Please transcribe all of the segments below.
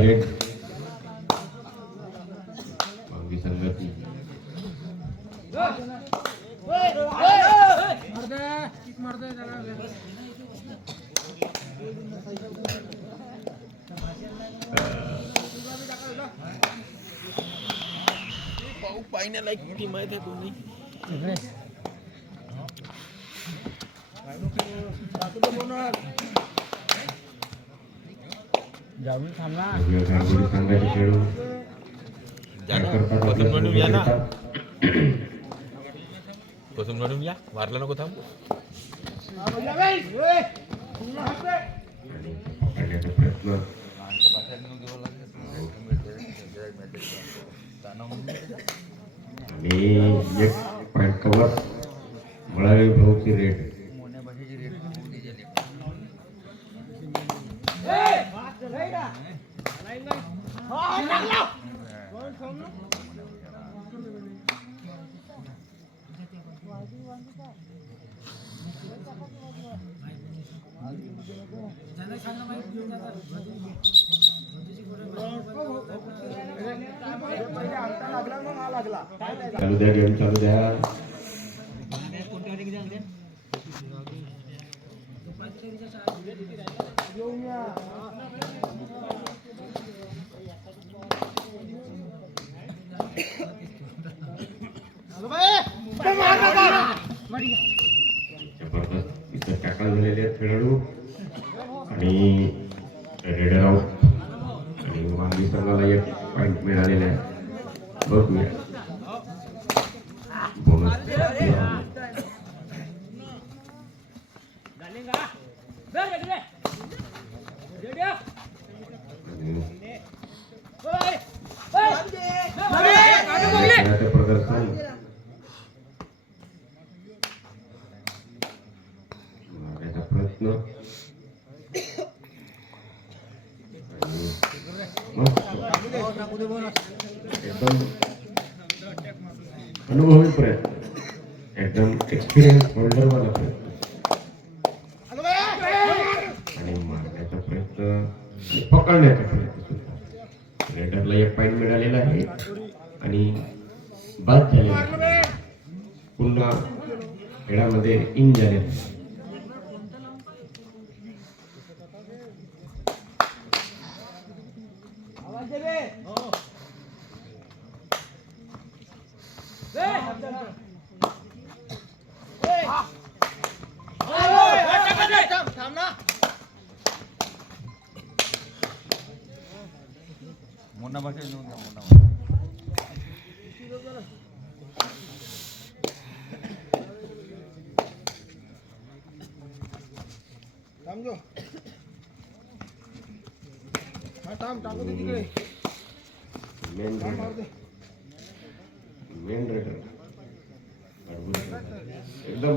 Red मांगी संघाची पाहण्यालायक टीम आहे दोन्ही. संघाचे खेळू म्हणून या ना बसून म्हणून या मारला नको थांब. पकडण्याचा प्रयत्न आणि एक पॉईंट कव्हर मळावी भाऊची रेड. चालू द्या गेम चालू द्या. जबरदस्त इथं टॅकल झालेले आहेत खेळाडू आणि रेडर आउट आणि मांगी संघाला एक पॉईंट मिळालेला आहे. बघूया बोनस प्रदर्शन मारण्याचा प्रयत्न एकदम अनुभवी प्रयत्न एकदम एक्सपिरियन्स होल्डर वाला प्रयत्न आणि मारण्याचा प्रयत्न पकडण्याचा प्रयत्न सुद्धा. रेडरला एक पॉईंट मिळालेला आहे आणि बाद झालेला आहे. पुन्हा खेळामध्ये इन झालेला आहे. मोना भाषा येऊन मोना समजो थांब टाकू दे तिकडे. मेन रेडर एकदम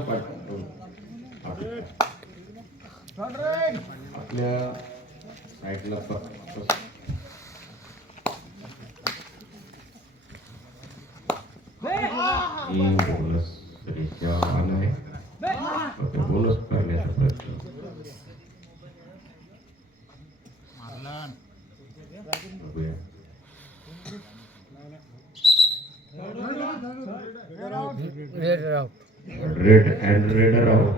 आपल्या साईडला बोनस रेषा आला आहे. बोनस करण्याचा प्रयत्न बघूया. Raid and raider out.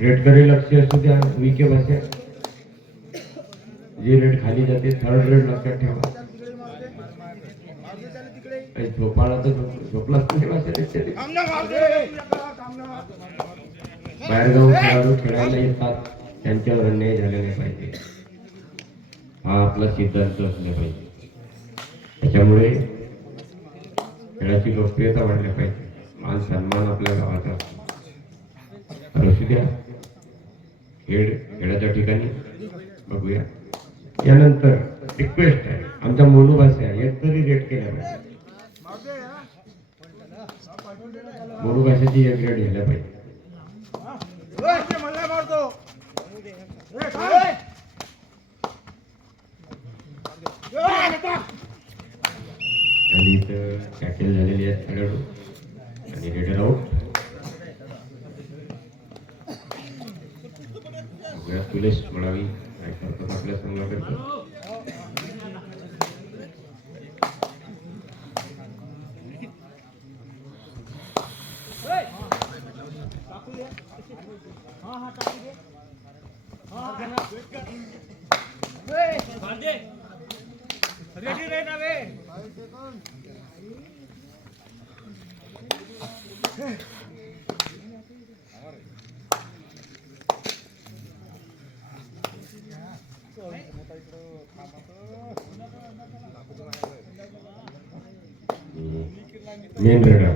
रेडकडे लक्ष असू द्या. विके भाषा जी रेड खाली जाते थर्ड रेड लक्षात ठेवा. झोपाळा तर झोपलाच नाही. बाहेरगाव खेळाडू खेळायला येतात त्यांच्यावर अन्याय झाला नाही पाहिजे. हा आपला सिद्धांत असला पाहिजे. त्याच्यामुळे खेळाची लोकप्रियता वाढल्या पाहिजे. मान सन्मान आपल्या गावाचा असू द्या. खेळाच्या ठिकाणी बघूया. यानंतर रिक्वेस्ट आहे आमच्या मोनू भाषा एक तरी रेट केल्या पाहिजे. मोनू भाषेची एक रेट घ्यायला पाहिजे. आणि इथं टॅकल झालेली आहेत खेळाडू आणि रेडर आउट. बघूया तुलेश म्हणावी काय करतात आपल्या संघाकडे. रेडी रे ना वे मेन रेडर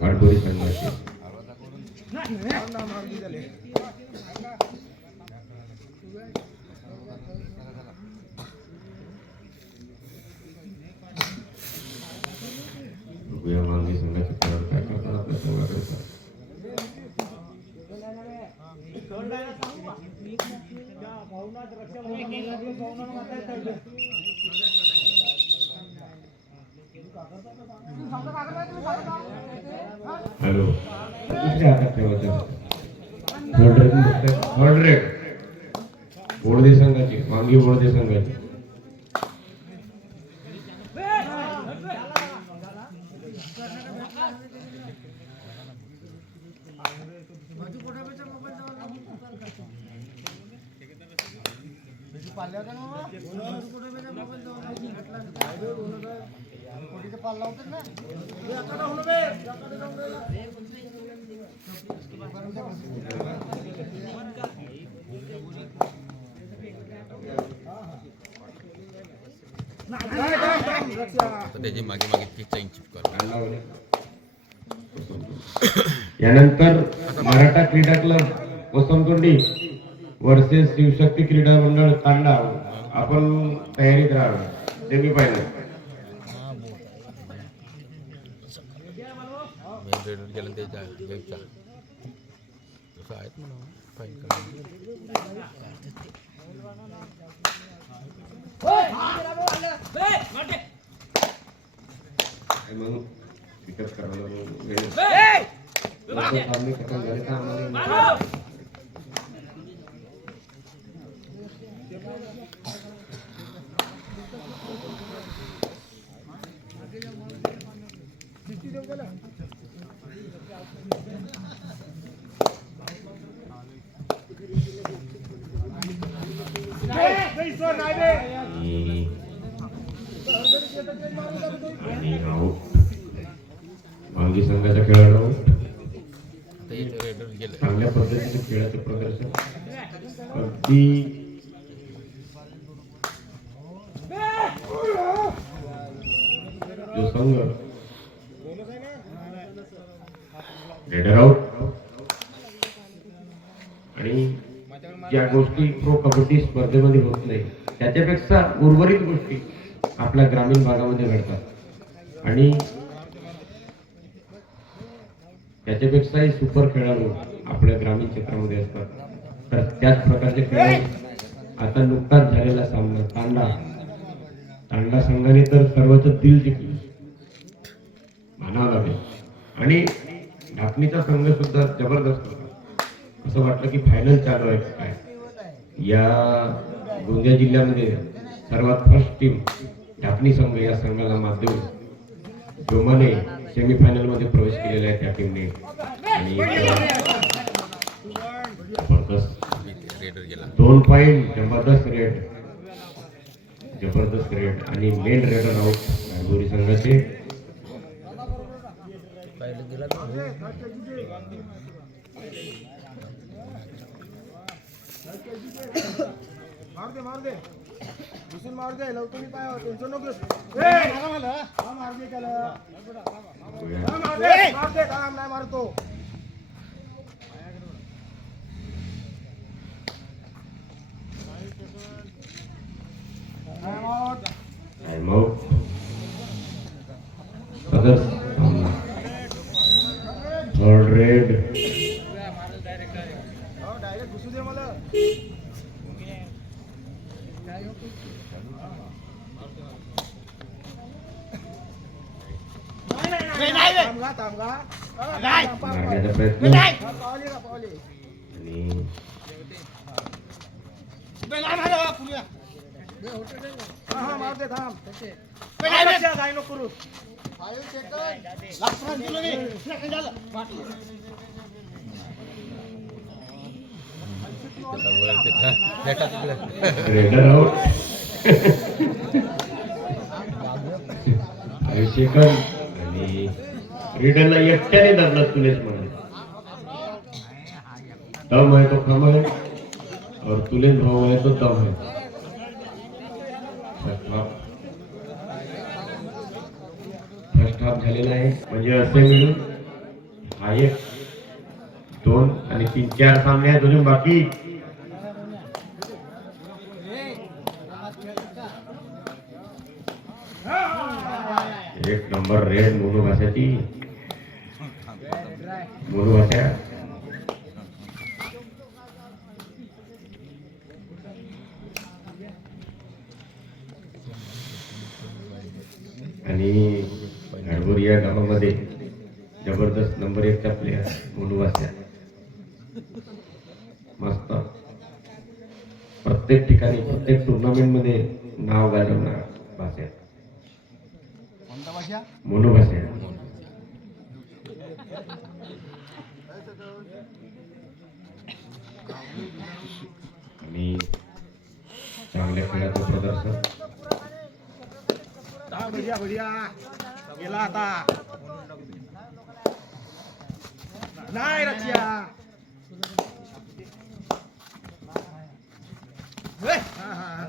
वाडबोरी संघाचे बघूया मागणी संघाचे खेळाडू काय करतात आपल्या संघाकरिता. हॅलो दुसऱ्या हातात ठेवायचं थर्ड रेड बोडदे संघाची वांगी बोडदे संघाची आता त्याची मागे मागे ती चैन चिपकवली. यानंतर मराठा क्रीडा क्लब वसंतोंडी वर्सेस शिवशक्ती क्रीडा मंडळ तांडा. आपण तयारीत राहावं सेमीफायनल. मेन रेडर गेला त्याच्या घ्यायचा तसं आहेत म्हणून फाईन करायला. मग विकत करायला सामने खतम झाले तर आम्हाला आणि आऊट वांगी संघाचा खेळाडू आता इथे रेडर गेलं. चांगल्या पद्धतीने खेळाचं प्रदर्शन अगदी जो संघ रेडर आउट. आणि ज्या गोष्टी प्रो कबड्डी स्पर्धेमध्ये होत नाही त्याच्यापेक्षा उर्वरित गोष्टी आपल्या ग्रामीण भागामध्ये घडतात आणि त्याच्यापेक्षाही सुपर खेळाडू आपल्या ग्रामीण क्षेत्रामध्ये असतात. तर त्याच प्रकारचे खेळाडू आता नुकताच झालेला सामना तांडा संघाने तर सर्वांचं दिल जिंकलं मानावं लागेल. आणि ढाकणीचा संघ सुद्धा जबरदस्त होता. असं वाटलं की फायनल चालू आहे काय. या गोंदिया जिल्ह्यामध्ये सर्वात फर्स्ट टीम ढाकणी संघ या संघाला मात देऊन जोमाने सेमीफायनल मध्ये प्रवेश केलेला आहे त्या टीमने. आणि जबरदस्त रेडर गेला. 2 पॉइंट जबरदस्त रेड आणि मेन रेडर आउट वाडबोरी संघाचे. मार दे दुसरी मार दे लवकर नाही पाय टेन्शन नको घेऊ. मार दे त्याला मार दे काम नाही मारतो. Time out. Third red direct घुसू दे मला. थांबला मारण्याचा प्रयत्न आणि हा हा मार दे थांब नाही लक्ष्या जाय नको करू लास्ट रन दिलो मी सेकंड झालं रेडर आउट सेकंड आणि रेडरला एकट्याने धरला तुलेच म्हणाले दम है तो कम है और तुलेज भाव है तो दम है फर्स्ट हाफ झालेला आहे म्हणजे असे मिळून हा 1 2 आणि 3 4 सामने आहेत अजून बाकी एक नंबर रेड मोनू भाषाची मोनू भाषा आणि घाटबोरी या गावामध्ये जबरदस्त नंबर 1 चा प्लेयर मोनू भाषा मस्त प्रत्येक ठिकाणी प्रत्येक टुर्नामेंट मध्ये नाव गाजवणार भाषा मोनू भाषा आणि चांगल्या खेळाचं प्रदर्शन बढिया बढिया गेला आता नाही रक्षा हा हा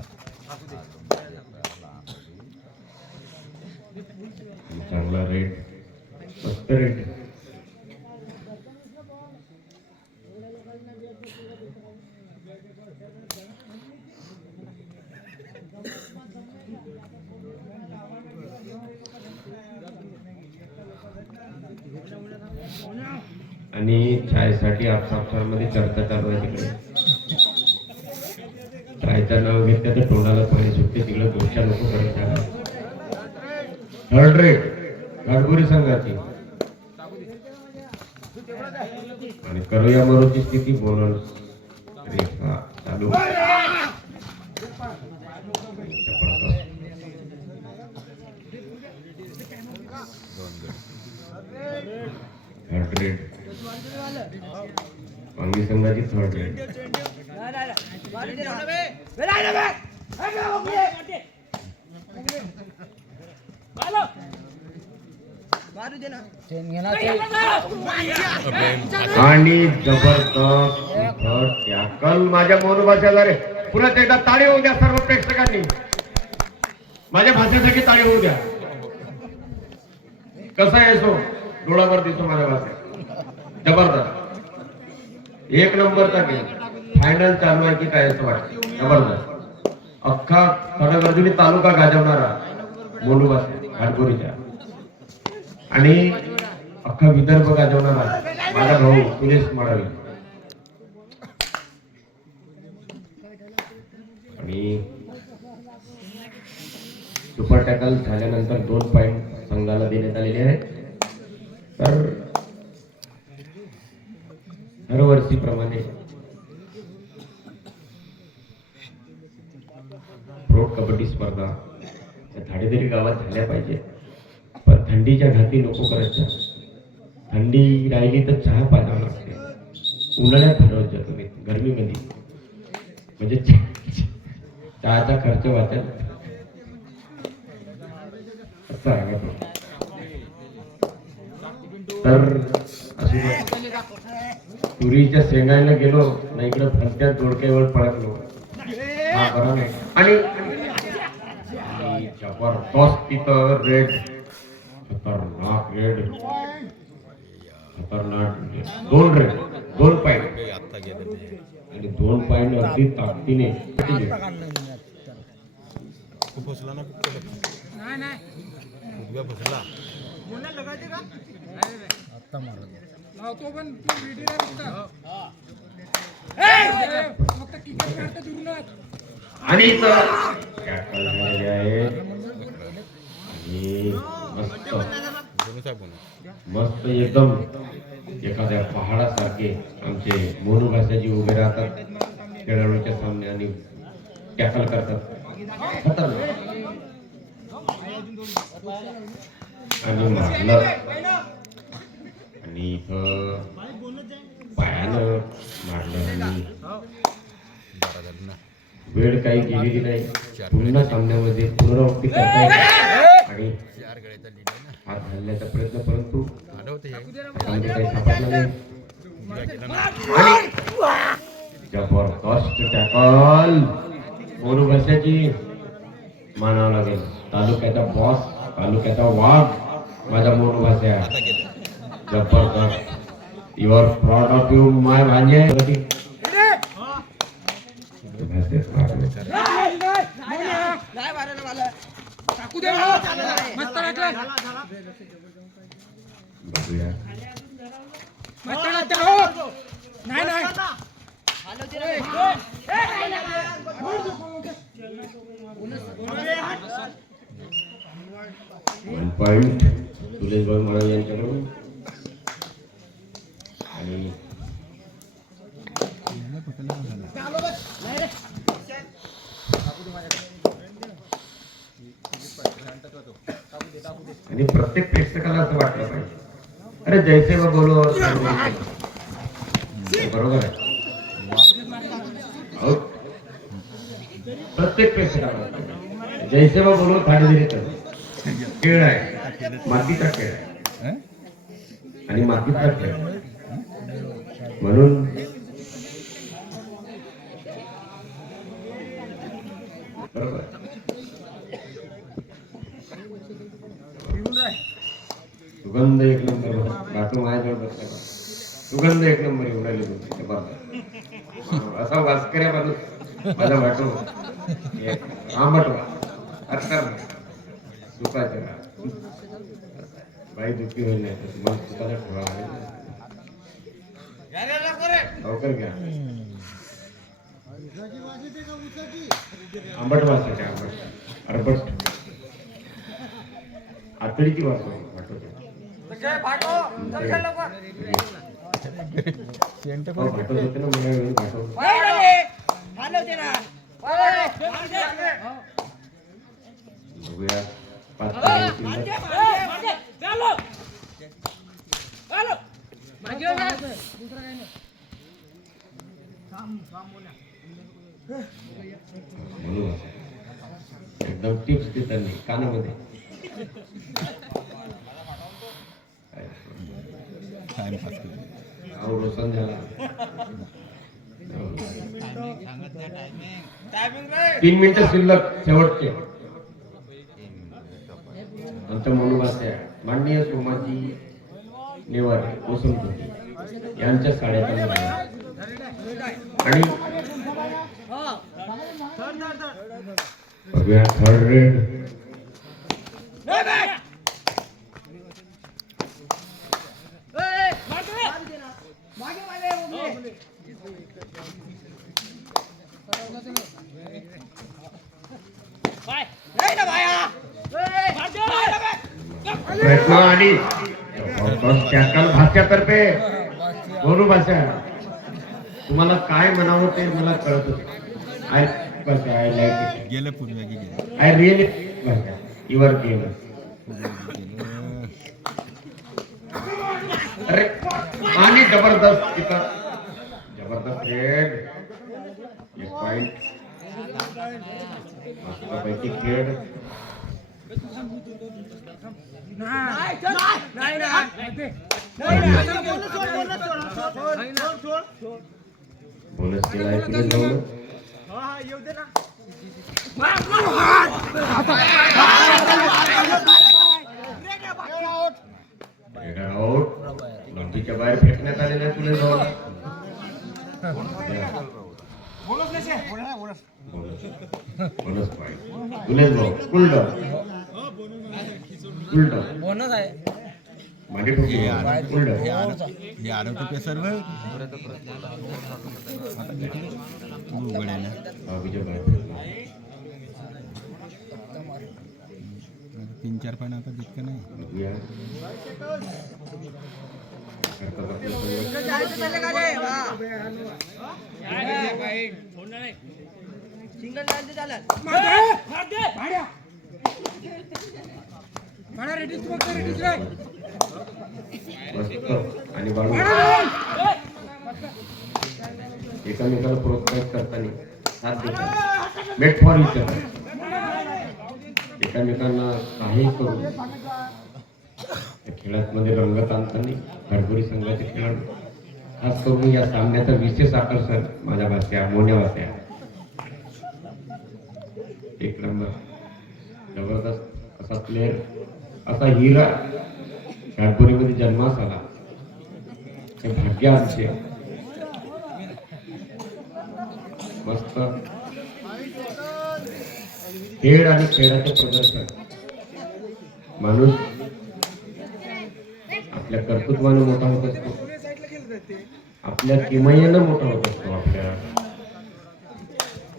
चांगला रेड मस्त रेड आणि चायसाठी आपसापसामध्ये चर्चा चालू आहे तिकडे चायचं नाव घेतलं तर तोंडाला पाणी सुटते तिकडे दोनच्या लोक करायचे थर्ड रेड घाटबोरी संघाची आणि करूया मरोची स्थिती बोनस रेखा चालू थर्ड रेड वांगी संघाची थर्ड रेड आणि जबरदस्त टॅकल माझ्या मोनू भाषेला रे पुन्हा एकदा ताळी होऊ द्या सर्व प्रेक्षकांनी माझ्या भाषेसाठी ताळी होऊ द्या कसा आहे सो डोळावर दिसतो माझ्या भाषेत जबरदस्त 1 नंबरचा गेम फायनल चालू आहे की काय असं वाटतं जबरदस्त अख्खा खडगर्जुनी तालुका गाजवणारा मोनू भाषे घाटबोरीच्या आणि अख्खा विदर्भ गाजवणारा माझा भाऊ सुरेश माळावी आणि सुपर टॅकल झाल्यानंतर 2 पॉइंट संघाला देण्यात आलेले आहेत तर दरवर्षीप्रमाणे प्रो कबड्डी स्पर्धा धाडेदरी गावात झाल्या पाहिजे पण थंडीच्या घाती नको करायच्या थंडी राहिली तर चहा पाजावं लागते उन्हाळ्यात भरवत जा तुम्ही गरमीमध्ये म्हणजे चहाचा खर्च वाचेल असं आहे का तर तुरीच्या शेंगायला गेलो ना इकडे फलत्यात जोडक्यावर पळकलो हा बरं नाही आणि जबरदस्त तिथं रेड खतरनाक रेड खतरनाक 2 रेड 2 पॉइंट आणि 2 पॉइंट अगदी ताकदीने फसला ना नाही फसला आता मारतो पण आणि आहे मस्त एकदम एखाद्या पहाडासारखे आमचे मोनू भाषाजी उभे राहतात खेळाडूच्या सामने आणि टॅकल करतात खतरनाक. आणि मारलं आणि इथं पायानं मारलं आणि बरं झालं ना. वेळ काही गेलेली नाही. पुन्हा सामन्यामध्ये पुनरावृत्ती करता येते आणि 4 गड्याचा लीड आहे ना. हात घालण्याचा प्रयत्न, परंतु आलं होतं हे. त्यामध्ये काही सापडला नाही. उद्या केलं ना. जबरदस्त टॅकल मोरू बसायची मानावं लागेल. तालुक्याचा बॉस, तालुक्याचा वाघ माझा मोरू भास्या. आता केलं. जबरदस्त. You are proud of you my भांजे. बघूया वन पॉइंट सुरेश भाऊ महाराज यांच्याकडून. आणि आणि प्रत्येक प्रेक्षकाला असं वाटलं पाहिजे, अरे जैसे व बोलो बरोबर आहे. हो. प्रत्येक प्रेक्षकाला जैसे व बोलो थाडी खेळ आहे, मातीचा खेळ आहे आणि मातीचा खेळ म्हणून बरोबर. सुगंध एक नंबर घाटू माझ्याजवळ बसला. सुगंध एक नंबर येऊन राहिले तुमचे असा वाचकऱ्या माणूस माझा वाटो आंबटवा आता दुखायचं बाई दुखी होईल नाही तर तुम्हाला सुखाला ठेवा लवकर घ्या. आंबट वाचायचे आंबट अरबट आतडीची वाचो वाटोच्या. भाटवत होते ना मला वेळ भाटवत. बघूया 5 एकदम टिप्स देताना कानामध्ये रोशन झाला. 3 मिनिटं शिल्लक शेवटचे. नंतर मनोभास्या माननीय सोमाजी नेवार वसंत यांच्या साड्याचा आणि बघूया थर्ड रेड. प्रयत्न आणि टॅकल भाष्यातर्फे बोलू भाषा. तुम्हाला काय म्हणावं ते मला कळत होते. आय भाषा आय लाईक इट. गेलं पूर्वी गेलं. आय रिअली भाषा युअर गेम. अरे आणि जबरदस्त तिथं जबरदस्त खेळ. एक पॉइंट मस्तपैकी खेळ. बोनस केला आहे सुरेश भाऊ. आउट. नोटीच्या बाहेर फेकण्यात आलेला आहे सुरेश भाऊ. बोनस पॉइंट सुरेश भाऊ. कुलडॉन बोनस आहे मागे ठोकी कुलडॉन. हे आरोग्य पे सर्व उघड्याला बाबीच्या बाहेर 3-4 पण आता जितकं नाही. बघूया सिंगल लाईन झालं मस्त आणि बाळू एकामेकाला प्रोत्साहित करताना साथ देतात मेट फॉर इच अदर एकामेकांना काही करून त्या खेळात मध्ये रंगत आणताना घरगुरी संघाचे खेळाडू खास करून या सामन्याचं विशेष आकर्षण माझ्या भाषा मोन्या भाषा एक नंबर जबरदस्त असा प्लेअर असा हिरा घाटभोरीमध्ये जन्मास आला हे भाग्य आमचे मस्त खेळ आणि खेळाचे प्रदर्शन माणूस आपल्या कर्तृत्वाने मोठा होत असतो आपल्या किमयेनं मोठा होत असतो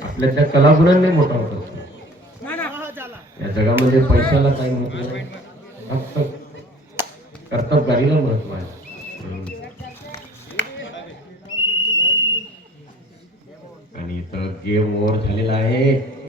आपल्या त्या कलागुणांनी मोठा होत असतो या जगामध्ये पैशाला काही महत्व नाही फक्त कर्तबगारीला महत्व आहे आणि इथं गेम ओव्हर झालेला आहे